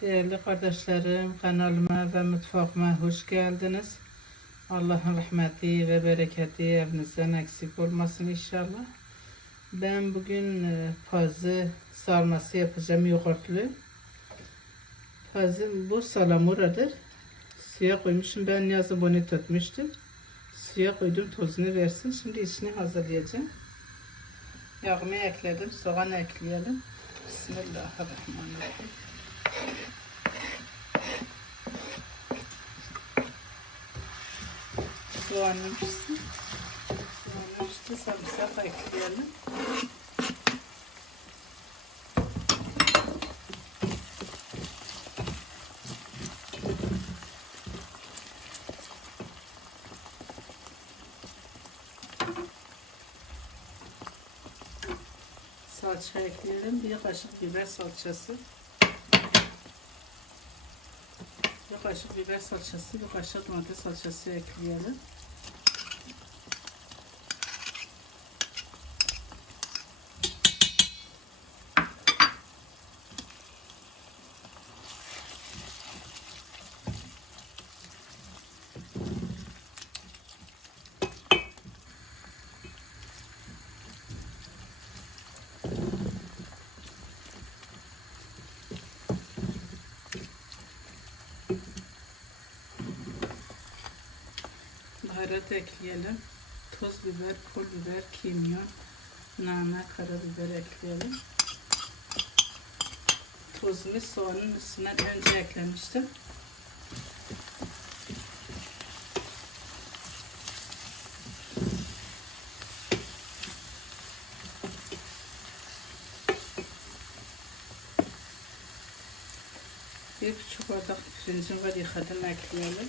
Değerli kardeşlerim, kanalıma ve mutfağıma hoş geldiniz. Allah'ın rahmeti ve bereketi evinizden eksik olmasın inşallah. Ben bugün e, pazı sarması yapacağım yoğurtlu. Pazı bu salamuradır. Suya koymuşum. Ben yazın bunu tutmuştum. Suya koydum tozunu versin. Şimdi içini hazırlayacağım. Yağımı ekledim. Soğan ekleyelim. Bismillahirrahmanirrahim. Soğanım pişsin. Soğanım pişti. Sarımsak ekleyelim. Salça ekleyelim. Bir kaşık biber salçası. Bir kaşık biber salçası, bir kaşık domates salçası ekleyelim. Baharat ekleyelim. Toz biber, pul biber, kimyon, nane, karabiber ekleyelim. Tuzunu soğanın üstüne önce eklemiştim. Bir küçük bardak pirincim var yıkadım ekleyelim.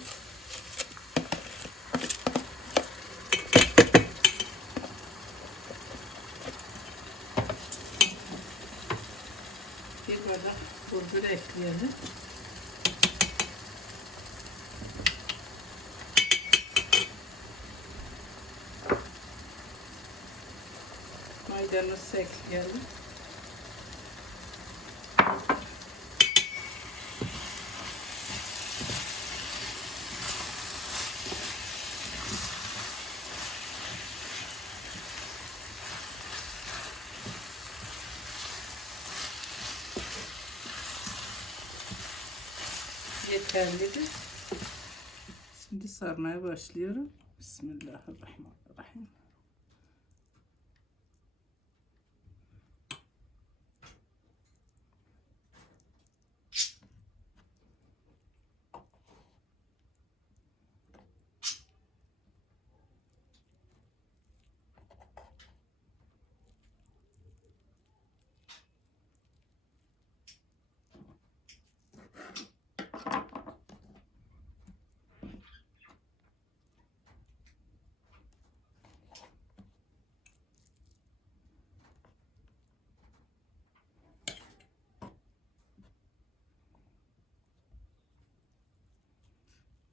Bardak bulgur ekleyelim. Maydanoz ekleyelim. Yeterlidir. Şimdi sarmaya başlıyorum. Bismillahirrahmanirrahim.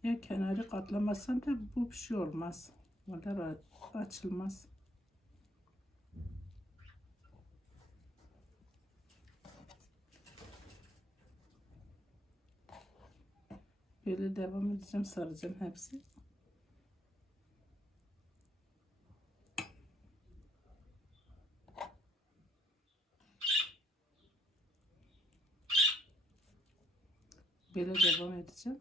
Ya kenarı katlamazsan da bu bir şey olmaz. Rahat açılmaz. Böyle devam edeceğim saracağım hepsi. Böyle devam edeceğim.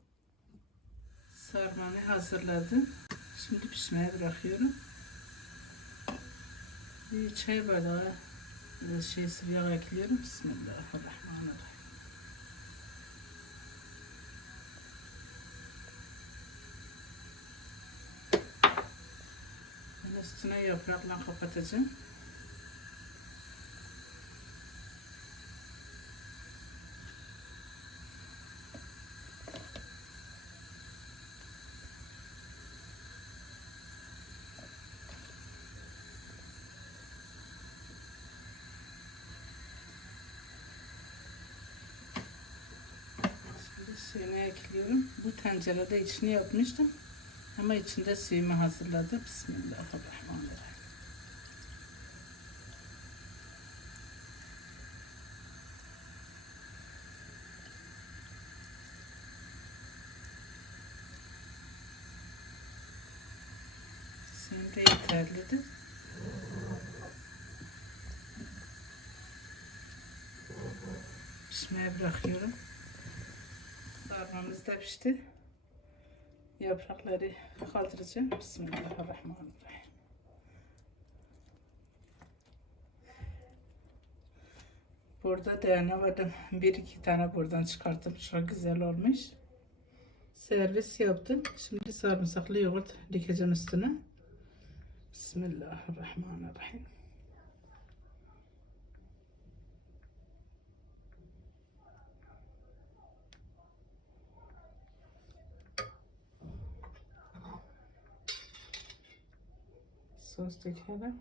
Sarmamı hazırladım. Şimdi pişmeye bırakıyorum. Bir çay bardağı e, şey sıvı yağ ekliyorum. Bismillahirrahmanirrahim. Üstüne yaprakla kapatacağım. Bu tencerede içini yapmıştım. Ama içinde suyumu hazırladı. Bismillahirrahmanirrahim. Şimdi yeterlidir. Pişmeye bırakıyorum. Sarmamız da pişti. Yaprakları kaldıracağım. Bismillahirrahmanirrahim. Burada dayanamadım. Bir iki tane buradan çıkarttım. Çok güzel olmuş. Servis yaptım. Şimdi sarımsaklı yoğurt dikeceğim üstüne. Bismillahirrahmanirrahim. Sos dökelim.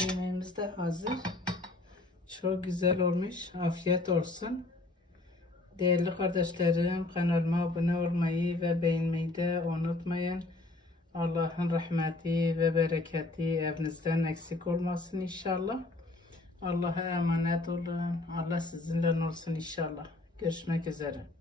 Yemeğimiz de hazır. Çok güzel olmuş. Afiyet olsun. Değerli kardeşlerim kanalıma abone olmayı ve beğenmeyi de unutmayın. Allah'ın rahmeti ve bereketi evinizden eksik olmasın inşallah. Allah'a emanet olun. Allah sizinle olsun inşallah. Görüşmek üzere.